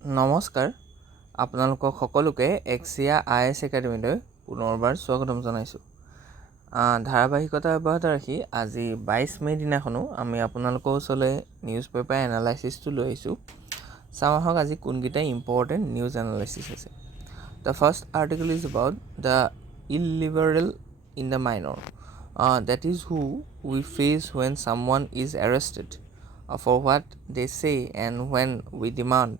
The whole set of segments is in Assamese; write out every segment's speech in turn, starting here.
নমস্কাৰ, আপোনালোকক সকলোকে AXIA IAS একাডেমীলৈ পুনৰবাৰ স্বাগতম জনাইছোঁ। ধাৰাবাহিকতা অব্যাহত ৰাখি আজি 22 মে' দিনাখনো আমি আপোনালোকৰ ওচৰলৈ নিউজ পেপাৰ এনালাইচিছটো লৈ আহিছোঁ। চাওঁ আহক আজি কোনকেইটা ইম্পৰ্টেণ্ট নিউজ এনালাইচিছ আছে। The first article is about the illiberal in the minor. That is who we face when someone is arrested for what they say and when we demand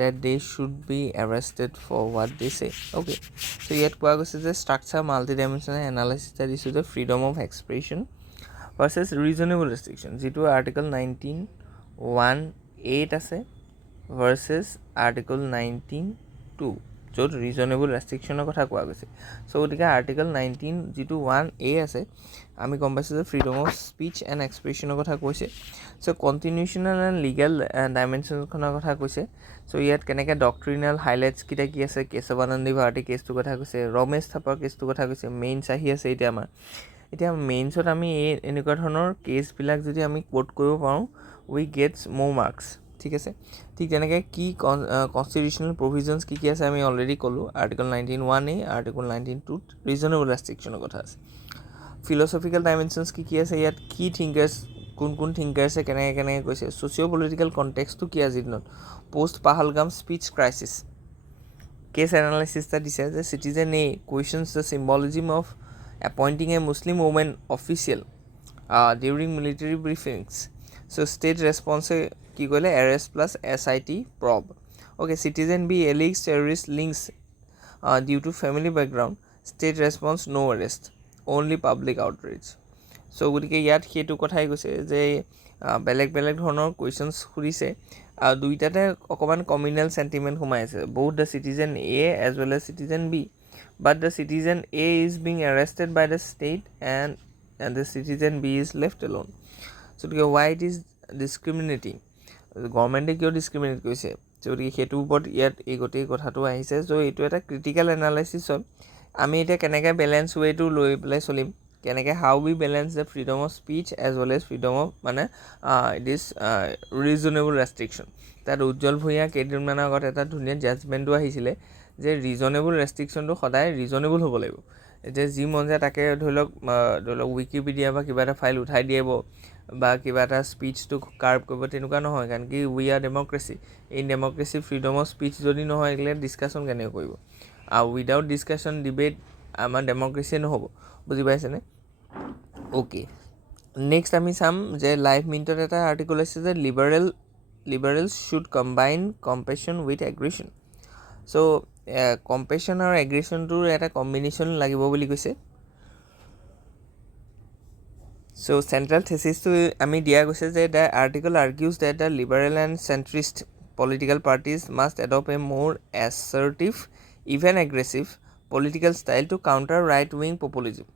that they should be arrested for what they say. Okay, so yet কোৱা গৈছে যে structure multidimensional analysis that is the freedom of expression versus reasonable restriction, যিটো article 19(1)(8) আছে versus article 19(2) য'ত ৰিজনেবল ৰেষ্ট্ৰিকশ্যনৰ কথা কোৱা গৈছে। চ' গতিকে আৰ্টিকল 19 যিটো 1A আছে, আমি গম পাইছোঁ যে ফ্ৰীডম অফ স্পীচ এণ্ড এক্সপ্ৰেছনৰ কথা কৈছে। চ' কণ্টিনিউশ্যনেল এণ্ড লিগেল ডাইমেনশ্যনখনৰ কথা কৈছে। চ' ইয়াত কেনেকৈ ডক্ট্ৰিনেল হাইলাইটছকেইটা কি আছে, কেশৱানন্দী ভাৰতী কেছটোৰ কথা কৈছে, ৰমেশ থাপাৰ কেছটোৰ কথা কৈছে। মেইনছ আহি আছে এতিয়া আমাৰ। এতিয়া মেইনছত আমি এনেকুৱা ধৰণৰ কেছবিলাক যদি আমি কোট কৰিব পাৰোঁ, উই গেটছ মোৰ মাৰ্কছ। ঠিক আছে, ঠিক তেনেকৈ কি কনষ্টিটিউশ্যনেল প্ৰভিজনছ কি আছে আমি অলৰেডি ক'লোঁ। আৰ্টিকল 19(1)(a), আৰ্টিকল 19(2)ত ৰিজনেবল ৰেষ্ট্ৰিকশ্যনৰ কথা আছে। ফিলচফিকেল ডাইমেনশ্যনছ কি আছে ইয়াত, কি থিংকাৰ্ছ, কোন থিংকাৰ্ছে কেনেকৈ কৈছে। ছ'চিঅ' পলিটিকেল কণ্টেক্সটো কি আজিৰ দিনত, post Pahalgam speech crisis. Case analysis এটা দিছে যে citizen A questions the symbolism of appointing a Muslim women official during military briefings. So' state ৰেছপন্সে কি কৰিলে, arrest plus SIT probe. Okay, citizen B alleges terrorist links due to family background, state response no' arrest, only public outreach. So' গতিকে ইয়াত সেইটো কথাই কৈছে যে বেলেগ ধৰণৰ কুৱেশ্যনছ সুধিছে। দুইটাতে অকণমান কমিউনেল চেণ্টিমেণ্ট সোমাই আছে, বহুত the citizen A as well as citizen B, but the citizen A is being arrested by the state and the citizen B is left alone. So' গতিকে ৱাই ইট ইজ ডিছক্ৰিমিনেটিং, গভৰ্ণমেণ্টে কিয় ডিছক্ৰিমিনেট কৰিছে। চ' গতিকে সেইটোৰ ওপৰত ইয়াত এই গোটেই কথাটো আহিছে। চ' এইটো এটা ক্ৰিটিকেল এনালাইচিছ হয়। আমি এতিয়া কেনেকৈ বেলেঞ্চ ৱেটো লৈ পেলাই চলিম, কেনেকৈ how we balance the freedom of speech as well as freedom of it is reasonable restriction. তাত উজ্জ্বল ভূঞা কেইদিনমানৰ আগত এটা ধুনীয়া জাজমেণ্টো আহিছিলে যে ৰিজনেবল ৰেষ্ট্ৰিকশ্যনটো সদায় ৰিজনেবল হ'ব লাগিব। যে যি মন যায় তাকে ধৰি লওক উইকিপিডিয়া বা কিবা এটা ফাইল উঠাই দিব বা কিবা এটা স্পীচটো কাৰ্ভ কৰিব, তেনেকুৱা নহয়। কাৰণ কি উই আৰ ডেম'ক্ৰেচি। এই ডেম'ক্ৰেচি ফ্ৰীডম অফ স্পীচ যদি নহয়, এইগিলে ডিছকাশ্যন কেনেকৈ কৰিব। উইদাউট ডিছকাশ্যন ডিবেট আমাৰ ডেম'ক্ৰেচিয়ে নহ'ব, বুজি পাইছেনে। অ'কে, নেক্সট আমি চাম যে লাইভ মিনিটত এটা আৰ্টিকল আছে যে লিবাৰেলছ শ্বুড কম্বাইন কম্পেশ্যন উইথ এগ্ৰেশ্যন। চ' কম্পেশ্যন আৰু এগ্ৰেশ্যনটোৰ এটা কম্বিনেশ্যন লাগিব বুলি কৈছে। চ' চেণ্ট্ৰেল থেচিছটো আমি দিয়া গৈছে যে the article argues that the liberal and centrist political parties must adopt a more assertive even aggressive political style to counter right wing populism.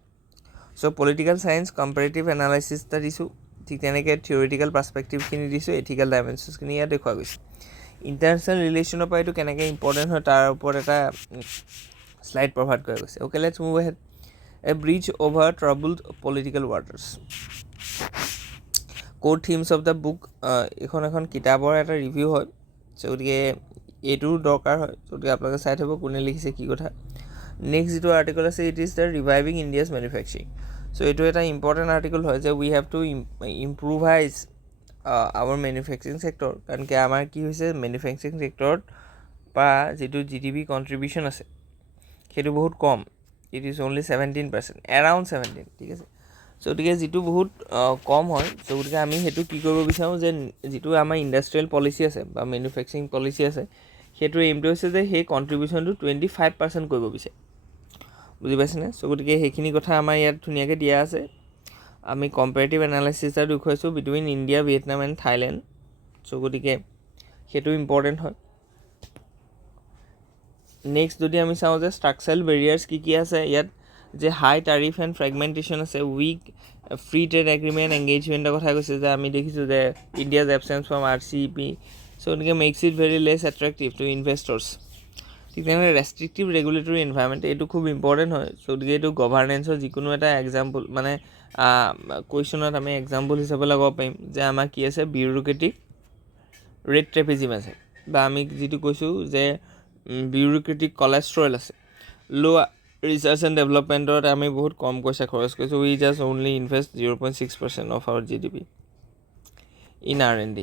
So' political science comparative analysis এটা দিছোঁ, ঠিক তেনেকৈ থিয়ৰিটিকেল পাৰ্চপেক্টিভখিনি দিছোঁ, এথিকেল ডাইমেনশ্যনছখিনি ইয়াত দেখুওৱা গৈছে। ইণ্টাৰনেশ্যনেল ৰিলেশ্যনৰ পৰা এইটো কেনেকৈ ইম্পৰ্টেণ্ট হয় তাৰ ওপৰত এটা শ্লাইড প্ৰভাইড কৰা গৈছে। Okay, let's move ahead. A bridge over troubled political waters, core themes of the book. এখন কিতাপৰ এটা ৰিভিউ হয়। চ' গতিকে এইটোও দৰকাৰ হয়। গতিকে আপোনালোকে চাই থ'ব কোনে লিখিছে কি কথা। নেক্সট যিটো আৰ্টিকল আছে, it is the reviving India's manufacturing. So' এইটো এটা ইম্পৰ্টেণ্ট আৰ্টিকল হয় যে we have to improvise our manufacturing sector. কাৰণ কি আমাৰ কি হৈছে, মেনুফেকচাৰিং ছেক্টৰত পৰা যিটো GDP কণ্ট্ৰিবিউশ্যন আছে সেইটো বহুত কম। ইট ইজ অনলি 17%, এৰাউণ্ড 17, ঠিক আছে। চ' গতিকে যিটো বহুত কম হয়। চ' গতিকে আমি সেইটো কি কৰিব বিচাৰোঁ যে যিটো আমাৰ ইণ্ডাষ্ট্ৰিয়েল পলিচি আছে বা মেনুফেকচাৰিং পলিচি আছে, সেইটো এইমটো হৈছে যে সেই কণ্ট্ৰিবিউশ্যনটো 25% কৰিব বিচাৰে, বুজি পাইছেনে। চ' গতিকে সেইখিনি কথা আমাৰ ইয়াত ধুনীয়াকৈ দিয়া আছে। আমি কম্পেৰেটিভ এনালাইচিছ এটা দেখুৱাইছোঁ between India, Vietnam and Thailand. So' গতিকে সেইটো ইম্পৰ্টেণ্ট হয়। নেক্সট যদি আমি চাওঁ যে ষ্ট্ৰাকচাৰেল বেৰিয়াৰ্ছ কি আছে ইয়াত, যে হাই টাৰিফ এণ্ড ফ্ৰেগমেণ্টেশ্যন আছে, উইক ফ্ৰী ট্ৰেড এগ্ৰিমেণ্ট এংগেজমেণ্টৰ কথা কৈছে যে আমি দেখিছোঁ যে India's absence from RCEP। So' গতিকে makes it very less attractive to investors. ঠিক তেনেকৈ ৰেষ্ট্ৰিক্টিভ ৰেগুলেটৰী এনভাইৰনমেণ্ট, এইটো খুব ইম্পৰ্টেণ্ট হয়। চ' গতিকে এইটো গভাৰ্নেন্সৰ যিকোনো এটা এক্সাম্পল মানে কুৱেশ্যনত আমি এক্সাম্পল হিচাপে লগাব পাৰিম যে আমাৰ কি আছে, বিউৰ'ক্ৰেটিক ৰেড ট্ৰেপিজিম আছে। বা আমি যিটো কৈছোঁ যে বিউৰোক্ৰেটিক কলেষ্ট্ৰল আছে, ল' ৰিচাৰ্চ এণ্ড ডেভেলপমেণ্টত আমি বহুত কম পইচা খৰচ কৰিছোঁ, we just only invest 0.6% of our GDP in R&D,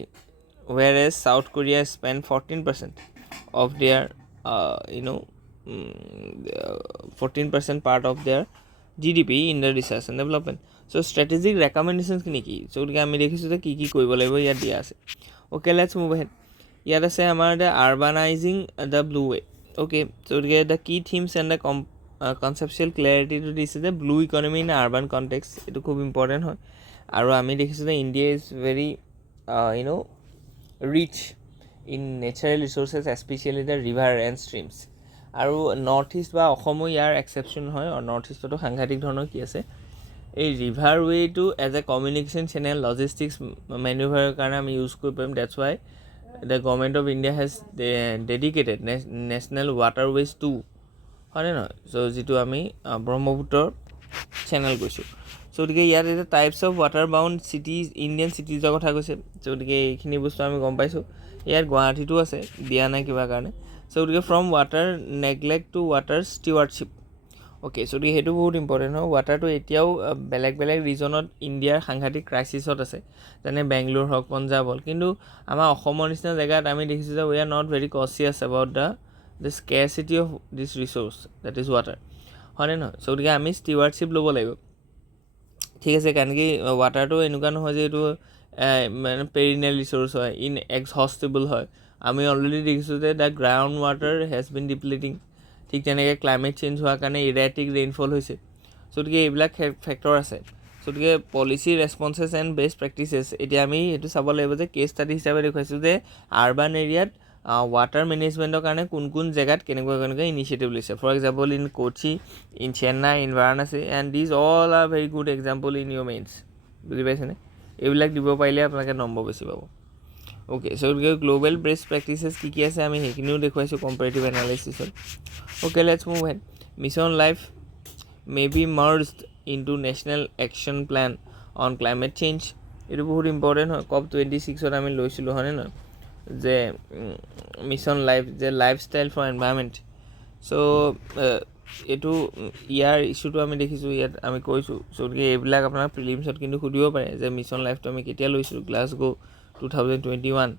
whereas South Korea spend 14% of their 14% part of their GDP in the research and development. So strategic recommendations কি নেকি? So গতিকে আমি দেখিছোঁ যে কি কৰিব লাগিব ইয়াত দিয়া আছে. Okay, let's move ahead. ইয়াত আছে আমাৰ the urbanizing the blue way. Okay, so গতিকে the key themes and the conceptual clarity to দিছে যে blue economy in urban context, এইটো খুব ইম্পৰ্টেণ্ট হয়। আৰু আমি দেখিছোঁ যে India is very rich in natural resources, especially the river and streams. আৰু নৰ্থ ইষ্ট বা অসমো ইয়াৰ এক্সেপশ্যন হয়, আৰু নৰ্থ ইষ্টতো সাংঘাতিক ধৰণৰ কি আছে, এই ৰিভাৰ ৱেটো as a communication channel logistics মেনুভাৰৰ কাৰণে আমি ইউজ কৰিব পাৰিম। That's why the government of India has dedicated national waterway two, হয়নে নহয়? চ' যিটো আমি ব্ৰহ্মপুত্ৰৰ চেনেল কৈছোঁ। চ' গতিকে ইয়াত এটা types of water bound cities, Indian চিটিজৰ কথা কৈছে। চ' গতিকে এইখিনি বস্তু আমি গম পাইছোঁ। ইয়াত গুৱাহাটীতো আছে, দিয়া নাই কিবা কাৰণে। চ' গতিকে from water neglect to water stewardship. Okay, so' গতিকে সেইটো বহুত ইম্পৰ্টেণ্ট হয়। ৱাটাৰটো এতিয়াও বেলেগ বেলেগ ৰিজনত ইণ্ডিয়াৰ সাংঘাতিক ক্ৰাইচিছত আছে, যেনে বেংগলোৰ হওক, পঞ্জাৱ হ'ল। কিন্তু আমাৰ অসমৰ নিচিনা জেগাত আমি দেখিছোঁ যে we are not very conscious about the scarcity of this resource that is water, হয়নে নহয়? চ' গতিকে আমি ষ্টিৱাৰ্ডশ্বিপ ল'ব লাগিব, ঠিক আছে। কাৰণ কি ৱাটাৰটো এনেকুৱা নহয় যে এইটো মানে পেৰিনেল ৰিচ'ৰ্চ হয়, এক্সহষ্টেবল হয়। আমি অলৰেডি দেখিছোঁ যে the ground water has been depleting. ঠিক তেনেকৈ ক্লাইমেট চেঞ্জ হোৱাৰ কাৰণে ইৰেটিক ৰেইনফল হৈছে। চ' গতিকে এইবিলাক ফেক্টৰ আছে। চ' গতিকে পলিচি ৰেছপন্সেছ এণ্ড বেষ্ট প্ৰেক্টিচেছ, এতিয়া আমি সেইটো চাব লাগিব যে কেছ ষ্টাডি হিচাপে দেখুৱাইছোঁ যে আৰ্বান এৰিয়াত ৱাটাৰ মেনেজমেণ্টৰ কাৰণে কোন কোন জেগাত কেনেকুৱা ইনিচিয়েটিভ লৈছে। For example in Kochi, in Chennai, in Varanasi, and these all are very good example in your mains. বুজি পাইছেনে? এইবিলাক দিব পাৰিলে আপোনালোকে নম্বৰ বেছি পাব। অ'কে, চ' গতিকে গ্ল'বেল বেষ্ট প্ৰেক্টিচেছ কি কি আছে আমি সেইখিনিও দেখুৱাইছোঁ কম্পেৰেটিভ এনালাইচিছত। Okay, let's move head. Mission life may be merged into national action plan on climate change. এইটো বহুত ইম্পৰ্টেণ্ট হয়। COP26 আমি লৈছিলোঁ, হয়নে নহয়, যে মিছন লাইফ, যে লাইফষ্টাইল ফৰ এনভাইৰমেণ্ট। চ' এইটো ইয়াৰ ইছ্যুটো আমি দেখিছোঁ, ইয়াত আমি কৈছোঁ। চ' গতিকে এইবিলাক আপোনাৰ প্ৰিলিমছত কিন্তু সুধিব পাৰে যে মিছন লাইফটো আমি কেতিয়া লৈছিলোঁ, গ্লাছগো 2021,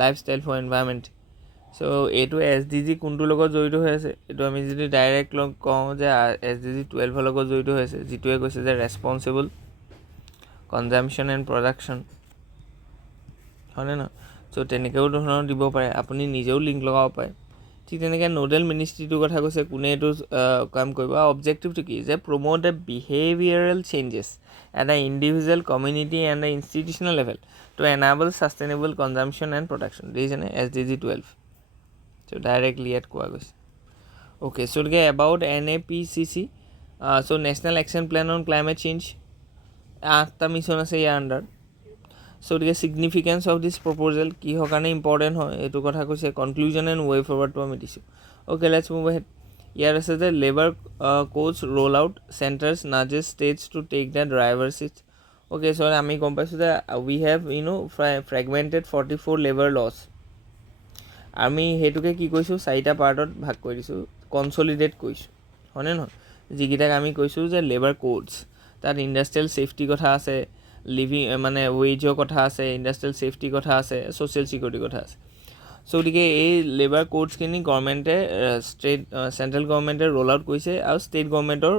লাইফষ্টাইল ফৰ এনভাইৰমেণ্ট। চ' এইটো SDG কোনটোৰ লগত জড়িত হৈ আছে, এইটো আমি যদি ডাইৰেক্ট কওঁ যে SDG 12 লগত জড়িত হৈ আছে, যিটোৱে কৈছে যে ৰেছপন্সিবল কনজাম্পশ্যন এণ্ড প্ৰডাকশ্যন, হয়নে নহয়? চ' তেনেকৈও ধৰণৰ দিব পাৰে, আপুনি নিজেও লিংক লগাব পাৰে। ঠিক তেনেকৈ নোডেল মিনিষ্ট্ৰিটোৰ কথা কৈছে, কোনে এইটো কাম কৰিব। আৰু অবজেক্টিভটো কি, যে promote the behavioural changes at the individual community and the institutional level to enable sustainable consumption and production. দেখিছেনে SDG 12, চ' ডাইৰেক্টলি ইয়াত কোৱা গৈছে। অ'কে, চ' গতিকে এবাউট NAPCC, so' national action plan on climate change, 8টা মিছন আছে ইয়াৰ আণ্ডাৰ। চ' গতিকে ছিগনিফিকেঞ্চ অফ দিছ প্ৰপ'জেল কিহৰ কাৰণে ইম্পৰ্টেণ্ট হয় এইটো কথা কৈছে। কনক্লুজন এণ্ড ৱে ফৰৱাৰ্ডটো আমি দিছোঁ। Okay, let's move ahead. ইয়াত আছে যে labour codes roll out, centres nudges states to take the driver seat. Okay, so' আমি গম পাইছোঁ যে we have fragmented 44 labour laws. আমি সেইটোকে কি কৈছোঁ, 4টা পাৰ্টত ভাগ কৰি দিছোঁ, কনচলিডেট কৰিছোঁ, হয়নে নহয়? যিকেইটাক আমি কৈছোঁ যে লেবাৰ কোডছ, তাত ইণ্ডাষ্ট্ৰিয়েল ছেফটিৰ কথা আছে, লিভিং মানে ৱেজৰ কথা আছে, ইণ্ডাষ্ট্ৰিয়েল ছেফটিৰ কথা আছে, ছ'চিয়েল ছিকিউৰিটিৰ কথা আছে। চ' গতিকে এই লেবাৰ কোডছখিনি গভৰ্ণমেণ্টে চেণ্ট্ৰেল গভৰ্ণমেণ্টে ৰোল আউট কৰিছে আৰু ষ্টেট গভৰ্ণমেণ্টৰ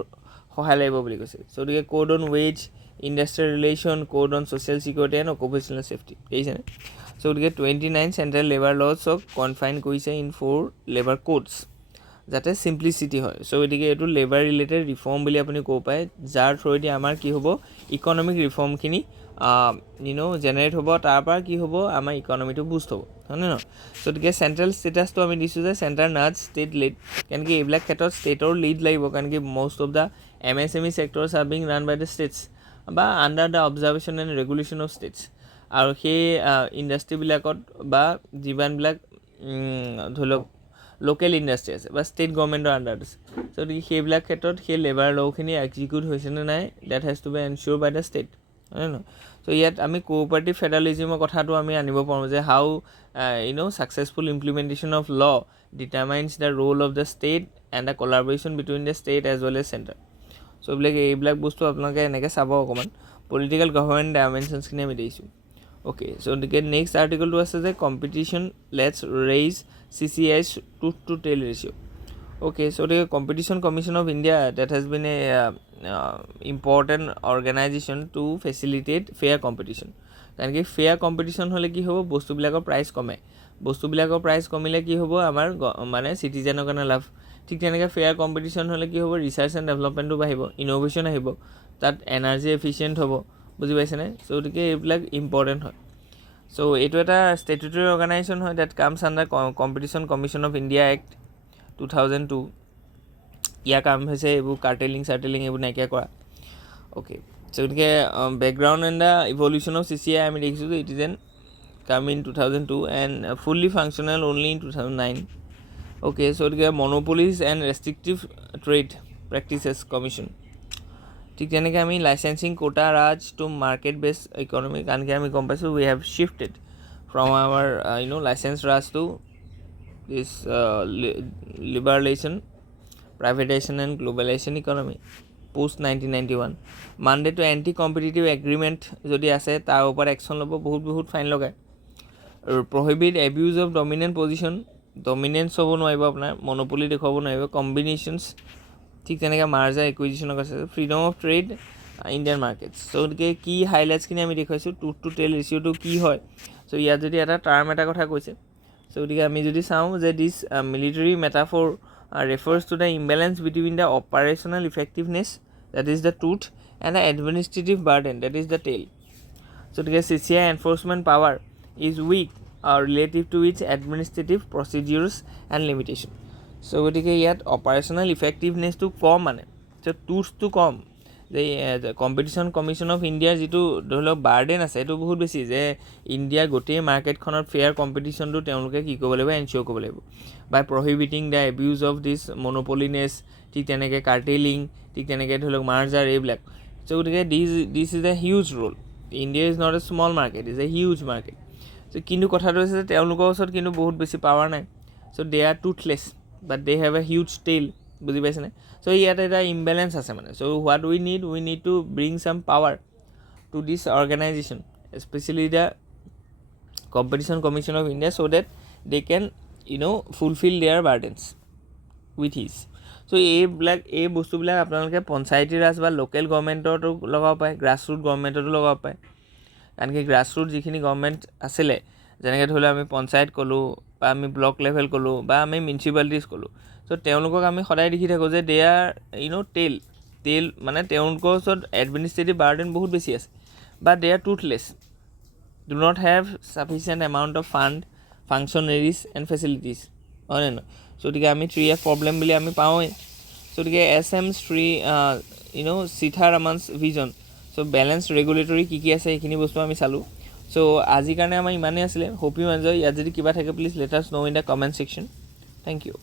সহায় লাগিব বুলি কৈছে। চ' গতিকে code on wage, industrial relation, code on social security and occupational safety, দেখিছেনে? চ' গতিকে 29 চেণ্ট্ৰেল লেবাৰ লছক কনফাইন কৰিছে ইন 4 লেবাৰ কোডছ, যাতে চিম্প্লিচিটি হয়। চ' গতিকে এইটো লেবাৰ ৰিলেটেড ৰিফৰ্ম বুলি আপুনি ক'ব পাৰে, যাৰ থ্ৰুৱেদি আমাৰ কি হ'ব, ইকনমিক ৰিফৰ্মখিনি জেনেৰেট হ'ব, তাৰপৰা কি হ'ব, আমাৰ ইকনমিটো বুষ্ট হ'ব, হয়নে নহয়? গতিকে চেণ্ট্ৰেল ষ্টেটাছটো আমি দিছোঁ যে চেণ্টাৰ নাজ ষ্টেট লিড, কাৰণ কি এইবিলাক ক্ষেত্ৰত ষ্টেটৰ লিড লাগিব, কাৰণ কি most of the MSME sectors are being run by the states বা under the observation and regulation of states. আৰু সেই ইণ্ডাষ্ট্ৰিবিলাকত বা যিমানবিলাক ধৰি লওক লোকেল ইণ্ডাষ্ট্ৰি আছে বা ষ্টেট গভৰ্ণমেণ্টৰ আণ্ডাৰত আছে, চ' গতিকে সেইবিলাক ক্ষেত্ৰত সেই লেবাৰ ল'খিনি এক্সিকিউট হৈছেনে নাই, that has to be ensure by the state, হয়নে নহয়? চ' চ' ইয়াত আমি কোঅপাৰেটিভ ফেডাৰেলিজিমৰ কথাটো আমি আনিব পাৰোঁ যে হাউ successful implementation of law determines the role of the state and the collaboration between the state as well as centre. So' এইবিলাক বস্তু আপোনালোকে এনেকৈ চাব অকণমান। পলিটিকেল গভৰ্ণমেণ্ট ডাইমেনশ্যনছখিনি আমি দেখিছোঁ। অ'কে, চ' গতিকে নেক্সট আৰ্টিকলটো আছে যে competition let's raise CCI's tooth to tail ratio'. Okay, so the Competition Commission of India, that has been a important organization to facilitate fair competition. কাৰণ কি ফেয়াৰ কম্পিটিশ্যন হ'লে কি হ'ব, বস্তুবিলাকৰ প্ৰাইচ কমে, বস্তুবিলাকৰ প্ৰাইচ কমিলে কি হ'ব, আমাৰ মানে চিটিজেনৰ কাৰণে লাভ। ঠিক তেনেকৈ ফেয়াৰ কম্পিটিশ্যন হ'লে কি হ'ব, ৰিচাৰ্চ এণ্ড ডেভেলপমেণ্টো বাঢ়িব, ইন'ভেশ্যন আহিব, তাত এনাৰ্জি এফিচিয়েণ্ট হ'ব, বুজি পাইছেনে? চ' গতিকে এইবিলাক ইম্পৰ্টেণ্ট হয়। চ' এইটো এটা ষ্টেটুটৰী অৰ্গেনাইজেশ্যন হয়, that comes under competition commission of India act 2002। ইয়াৰ কাম হৈছে এইবোৰ কাৰ্টেলিং এইবোৰ নাইকিয়া কৰা। অ'কে, চ' গতিকে background and the evolution of CCI আমি দেখিছোঁ যে it is an come in 2002 and fully functional only in 2009। Okay, so' গতিকে monopolies and restrictive trade practices commission. ঠিক তেনেকৈ আমি licensing quota raj to market based economy, কাৰণ কি আমি গম পাইছোঁ we have shifted from our licence raj to this liberalization, privatization and globalization economy post 1991। mandate to anti competitive agreement যদি আছে তাৰ ওপৰত একশ্যন ল'ব, বহুত ফাইন লগায়। prohibit abuse of dominant position, dominance হ'ব নোৱাৰিব, আপোনাৰ মনোপলি দেখুৱাব নোৱাৰিব, কম্বিনেশ্যনছ, ঠিক তেনেকৈ মাৰ্জাৰ একুইজিশ্যনৰ কথা আছে, freedom of trade Indian markets. So' গতিকে কি হাইলাইটছখিনি আমি দেখুৱাইছোঁ, টুথ টু টেইল ৰেচিঅ'টো কি হয়। চ' ইয়াত যদি এটা টাৰ্ম এটা কথা কৈছে, চ' গতিকে আমি যদি চাওঁ যে this military metaphor refers to the imbalance between the operational effectiveness, that is the tooth, and the administrative burden, that is the tail. So' গতিকে CCI enforcement power is weak relative to its administrative procedures and limitation. So' গতিকে ইয়াত অপাৰেশ্যনেল ইফেক্টিভনেছটো কম, মানে চ' টুথটো কম। যে কম্পিটিশ্যন কমিশ্যন অফ ইণ্ডিয়াৰ যিটো ধৰি লওক বাৰ্ডেন আছে, সেইটো বহুত বেছি, যে ইণ্ডিয়াৰ গোটেই মাৰ্কেটখনত ফেয়াৰ কম্পিটিশ্যনটো তেওঁলোকে কি কৰিব লাগিব, এনচিয়'ৰ কৰিব লাগিব, বাই prohibiting the abuse of this মনোপলিনেছ, ঠিক তেনেকৈ কাৰ্টেলিং, ঠিক তেনেকৈ ধৰি লওক মাৰ্জাৰ, এইবিলাক। চ' গতিকে this is a huge role. India is not a small market, is a huge market. So' কিন্তু কথাটো হৈছে যে তেওঁলোকৰ ওচৰত কিন্তু বহুত বেছি পাৱাৰ নাই। So' they are toothless but they have a huge tail, বুজি পাইছেনে? চ' ইয়াত এটা ইম্বেলেঞ্চ আছে মানে। So' what we need to bring some power to this organisation, specially the competition commission of India, so' that they can fulfil their burdens with ease. So' এই বস্তুবিলাক আপোনালোকে পঞ্চায়তী ৰাজ বা লোকেল গভৰ্ণমেণ্টতো লগাব পাৰে, গ্ৰাছৰুট গভৰ্ণমেণ্টতো লগাব পাৰে। কাৰণ কি গ্ৰাছৰুট যিখিনি গভৰ্ণমেণ্ট আছিলে, যেনেকৈ ধৰি লওক আমি পঞ্চায়ত ক'লোঁ, বা আমি ব্লক লেভেল ক'লোঁ, বা আমি মিউনিচিপালিটিজ ক'লোঁ, চ' তেওঁলোকক আমি সদায় দেখি থাকোঁ যে দে আৰ টেইল মানে তেওঁলোকৰ ওচৰত এডমিনিষ্ট্ৰেটিভ বাৰ্ডেন বহুত বেছি আছে, বা they are toothless, do not have sufficient amount of functionaries and facilities, হয়নে নহয়? চ' গতিকে আমি 3F প্ৰব্লেম বুলি আমি পাওঁৱেই। চ' গতিকে SM সীতাৰামনছ ভিজন, চ' বেলেঞ্চ ৰেগুলেটৰী কি আছে সেইখিনি বস্তু আমি চালোঁ। চ' আজিৰ কাৰণে আমাৰ ইমানেই আছিলে। Hope you enjoy. ইয়াত যদি কিবা থাকে please let us know' in the comment section. Thank U.